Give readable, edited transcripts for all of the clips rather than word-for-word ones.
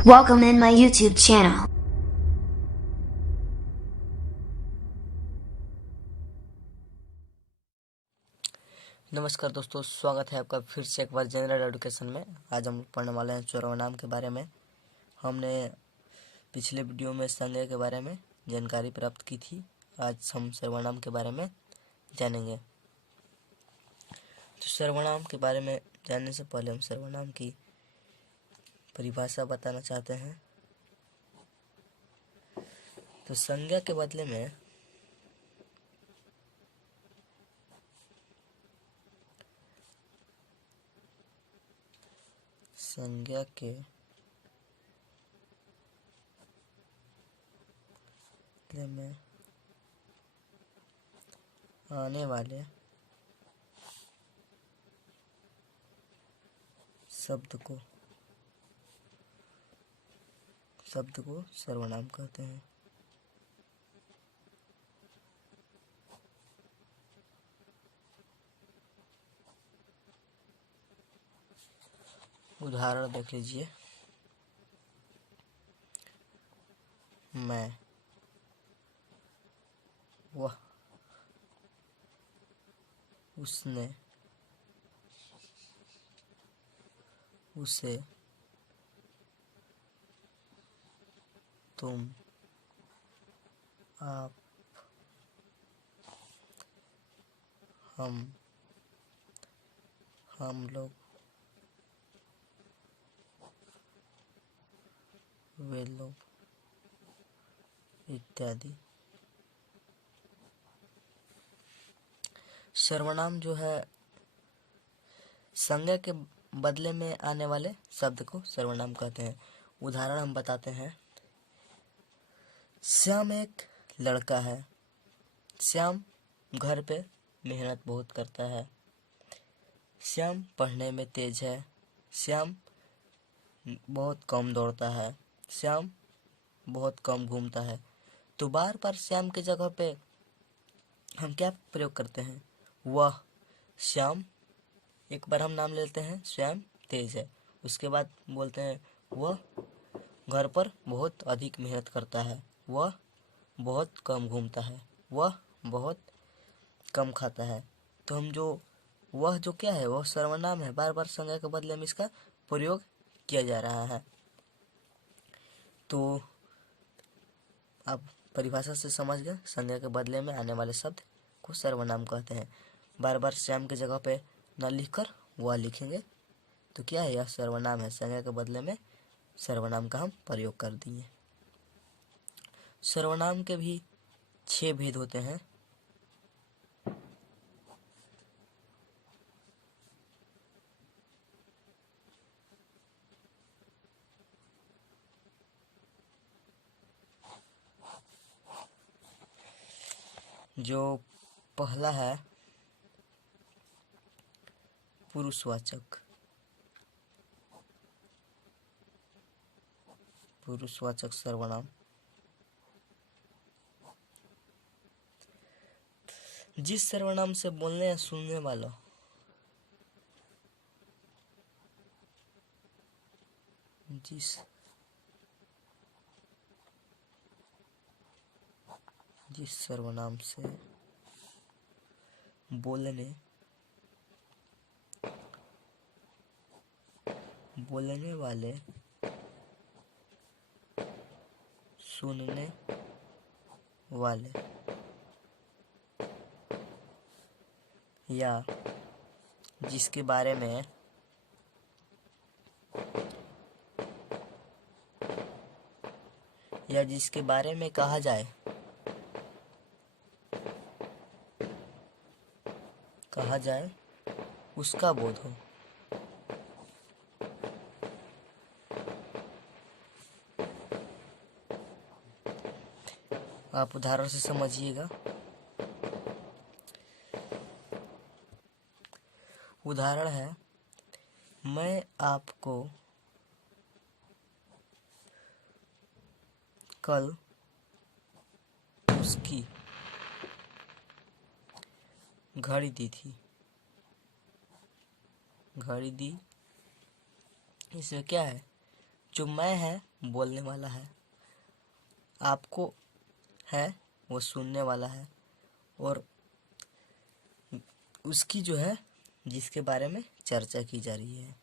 Welcome in my YouTube channel. नमस्कार दोस्तों, स्वागत है आपका फिर से एक बार जनरल एजुकेशन में। आज हम पढ़ने वाले हैं सर्वनाम के बारे में। हमने पिछले वीडियो में संज्ञा के बारे में जानकारी प्राप्त की थी। आज हम सर्वनाम के बारे में जानेंगे। तो सर्वनाम के बारे में जानने से पहले हम सर्वनाम की परिभाषा बताना चाहते हैं। तो संज्ञा के बदले में संज्ञा के बदले में आने वाले शब्द को सर्वनाम कहते हैं। उदाहरण देख लीजिए। मैं, वह, उसने, उसे, तुम, आप, हम लोग, वे लोग इत्यादि। सर्वनाम जो है संज्ञा के बदले में आने वाले शब्द को सर्वनाम कहते हैं। उदाहरण हम बताते हैं। श्याम एक लड़का है। श्याम घर पे मेहनत बहुत करता है। श्याम पढ़ने में तेज है। श्याम बहुत कम दौड़ता है। श्याम बहुत कम घूमता है। तो बार बार श्याम की जगह पे हम क्या प्रयोग करते हैं? वह। श्याम, एक बार हम नाम लेते हैं श्याम तेज है, उसके बाद बोलते हैं वह घर पर बहुत अधिक मेहनत करता है। वह बहुत कम घूमता है। वह बहुत कम खाता है। तो हम वह जो क्या है, वह सर्वनाम है। बार बार संज्ञा के बदले में इसका प्रयोग किया जा रहा है। तो आप परिभाषा से समझ गए, संज्ञा के बदले में आने वाले शब्द को सर्वनाम कहते हैं। बार बार श्याम की जगह पे न लिखकर वह लिखेंगे तो क्या है, यह सर्वनाम है। संज्ञा के बदले में सर्वनाम का हम प्रयोग कर दिए। सर्वनाम के भी 6 भेद होते हैं। जो पहला है पुरुषवाचक। पुरुषवाचक सर्वनाम जिस सर्वनाम से बोलने या सुनने वाला जिस सर्वनाम से बोलने वाले, सुनने वाले या जिसके बारे में कहा जाए उसका बोध हो। आप उदाहरण से समझिएगा। उदाहरण है, मैं आपको कल उसकी घड़ी दी थी। घड़ी दी, इसमें क्या है, जो मैं है बोलने वाला है, आपको है वो सुनने वाला है, और उसकी जो है जिसके बारे में चर्चा की जा रही है,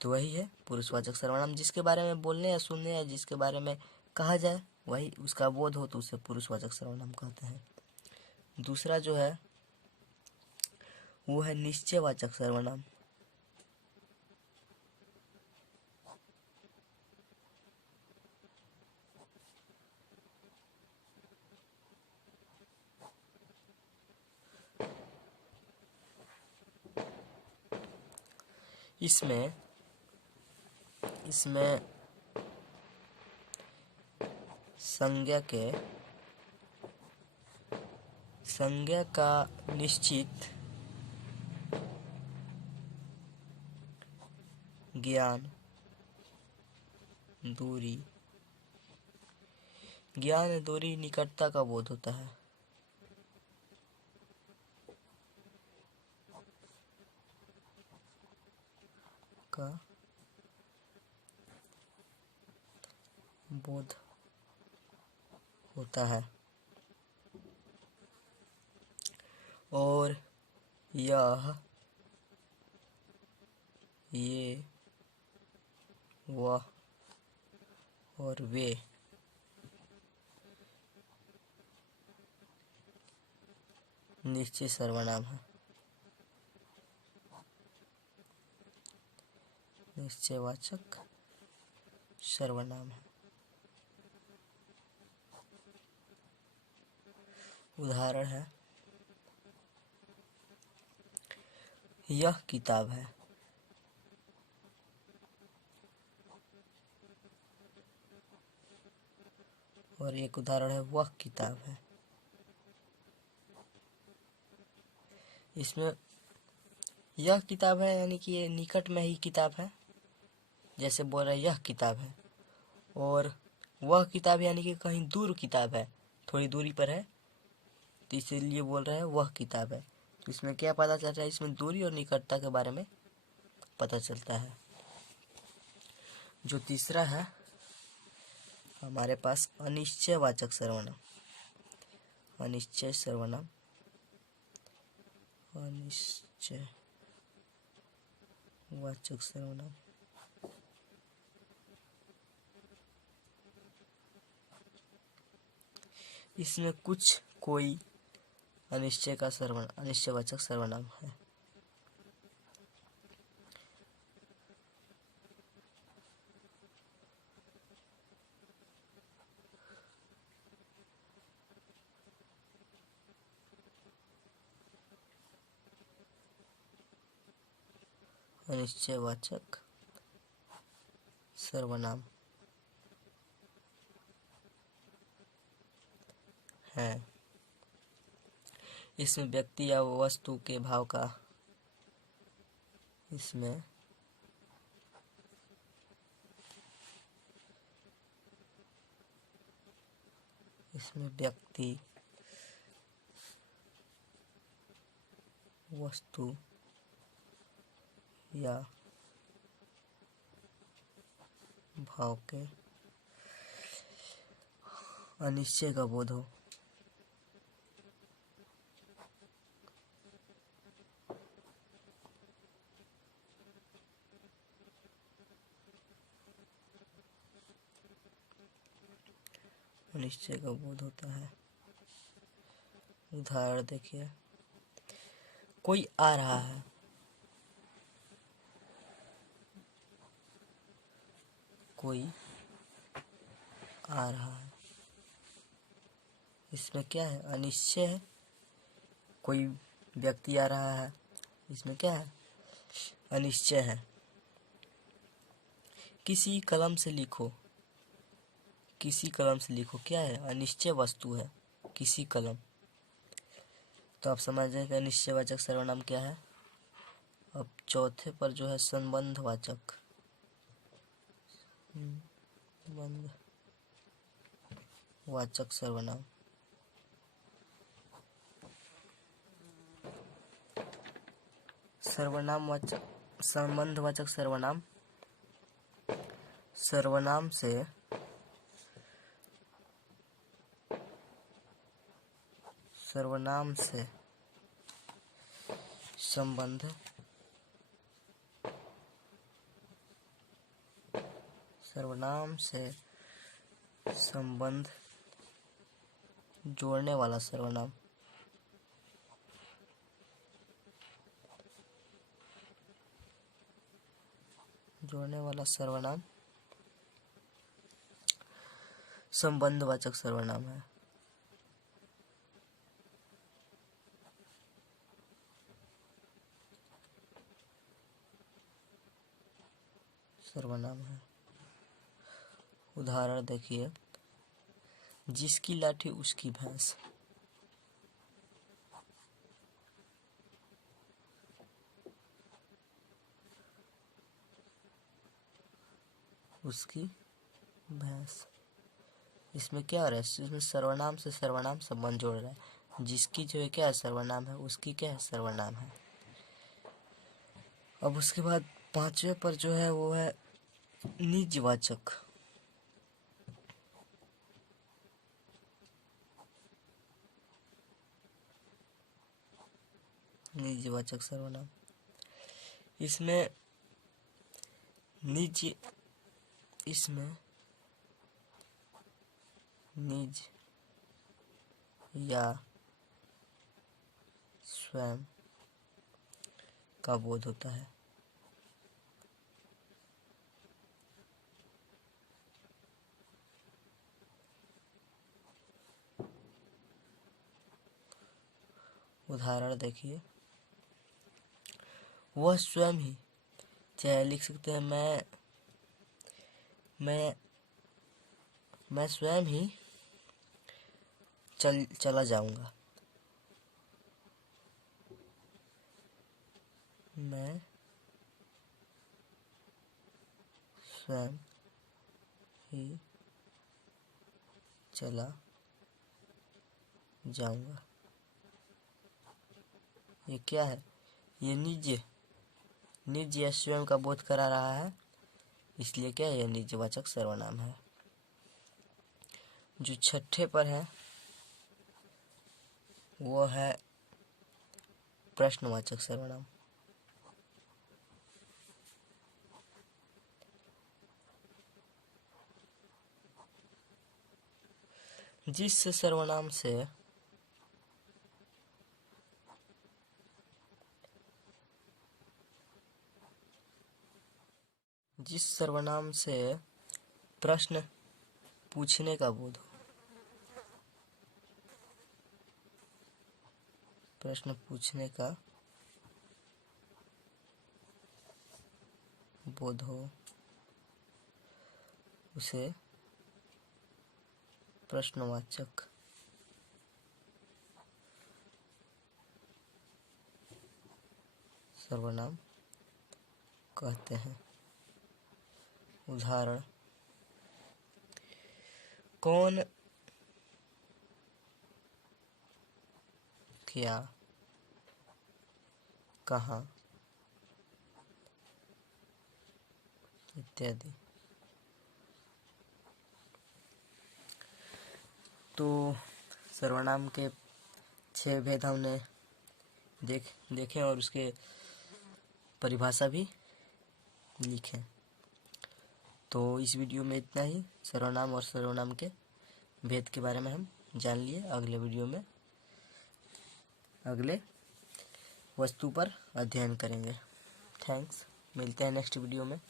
तो वही है पुरुषवाचक सर्वनाम। जिसके बारे में बोलने या सुनने या जिसके बारे में कहा जाए वही उसका बोध हो तो उसे पुरुषवाचक सर्वनाम कहते हैं। दूसरा जो है वो है निश्चयवाचक सर्वनाम। इसमें संज्ञा का निश्चित ज्ञान, दूरी, निकटता का बोध होता है। का बोध होता है, और यह, ये, वह और वे निश्चय सर्वनाम है। निश्चयवाचक सर्वनाम है। उदाहरण है, यह किताब है। और एक उदाहरण है, वह किताब है। इसमें यह किताब है यानी कि ये निकट में ही किताब है, जैसे बोल रहे यह किताब है, और वह किताब यानी कि कहीं दूर किताब है, थोड़ी दूरी पर है, तो इसीलिए बोल रहे हैं वह किताब है। तो इसमें क्या पता चल रहा है, इसमें दूरी और निकटता के बारे में पता चलता है। जो तीसरा है हमारे पास अनिश्चयवाचक सर्वनाम। अनिश्चयवाचक सर्वनाम। इसमें कोई अनिश्चयवाचक सर्वनाम है। अनिश्चयवाचक सर्वनाम है। इसमें व्यक्ति या वस्तु के भाव का इसमें व्यक्ति, वस्तु या भाव के अनिश्चय का बोध हो। अनिश्चय का बोध होता है। उदाहरण देखिए, कोई आ रहा है। कोई आ रहा है, इसमें क्या है, अनिश्चय है। कोई व्यक्ति आ रहा है, इसमें क्या है, अनिश्चय है। किसी कलम से लिखो। किसी कलम से लिखो क्या है, अनिश्चय वस्तु है, किसी कलम। तो आप समझ जाए कि अनिश्चयवाचक सर्वनाम क्या है। अब चौथे पर जो है संबंधवाचक सर्वनाम। संबंधवाचक सर्वनाम सर्वनाम से संबंध जोड़ने वाला सर्वनाम संबंधवाचक सर्वनाम है। उदाहरण देखिए, जिसकी लाठी उसकी भैंस। उसकी भैंस, इसमें क्या हो रहा है? इसमें सर्वनाम से सर्वनाम संबंध जोड़ रहा है। जिसकी जो है क्या है? सर्वनाम है। उसकी क्या है? सर्वनाम है। अब उसके बाद पांचवे पर जो है वो है निजवाचक। निजवाचक सर्वनाम, इसमें निज या स्वयं का बोध होता है। उदाहरण देखिए, वह स्वयं ही, चाहे लिख सकते हैं मैं स्वयं ही चला जाऊंगा। मैं स्वयं ही चला जाऊंगा। ये क्या है? ये निज या स्वयं का बोध करा रहा है, इसलिए क्या है? ये निजवाचक सर्वनाम है। जो छठे पर है वो है प्रश्नवाचक सर्वनाम। जिस सर्वनाम से प्रश्न पूछने का बोध हो, उसे प्रश्नवाचक सर्वनाम कहते हैं। उदाहरण, कौन, क्या, कहाँ इत्यादि। तो सर्वनाम के 6 भेद हमने देखे और उसके परिभाषा भी लिखे। तो इस वीडियो में इतना ही। सर्वनाम और सर्वनाम के भेद के बारे में हम जान लिए। अगले वीडियो में अगले वस्तु पर अध्ययन करेंगे। थैंक्स, मिलते हैं नेक्स्ट वीडियो में।